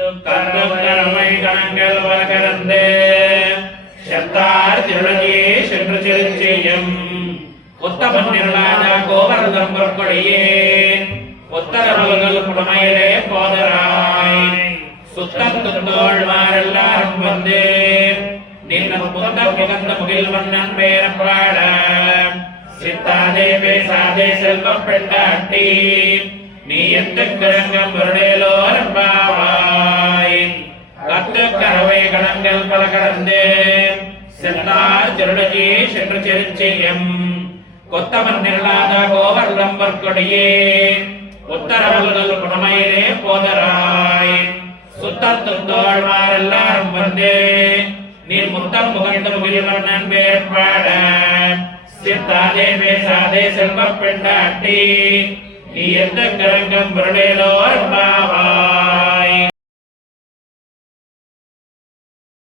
கரமை கணங்கள் வளகரந்தே செத்தார் திருளகே சென்று செலுச்சியம் உத்தமன் நிரலாத கோவர்தம் பொற்கொடியே உத்தரவல்கள் புடமையிலே போதராய் சுத்தத்துத்தோழ்வாரெல்லாரும் வந்து நின்ன புத்தம் புகந்த முகில் வண்ணன் பேரப்பாட சித்தாதே பேசாதே செல்வம் பெண்டாட்டி நீ எந்த கிழங்கம் வருடேலோரம்பாவாய் கத்து கரவை கணங்கள் பல கடந்து சென்றார் ஜருடகி சென்று செருச்சியம் கொத்தமன் நிரலாத கோவர்தம் பொற்கொடியே உத்தரவல்கள் புனமையிலே போதராய் சுத்தத்துத்தோழ்வாரெல்லாரும் வந்து நீர் முத்தம் புகழ்ந்த முகில் வண்ணன் பேர்பாட சித்தாதே பேசாதே செல்வப் பெண்டாட்டி நீ எந்த கிழங்கம் வருடேலோரம்பாவாய்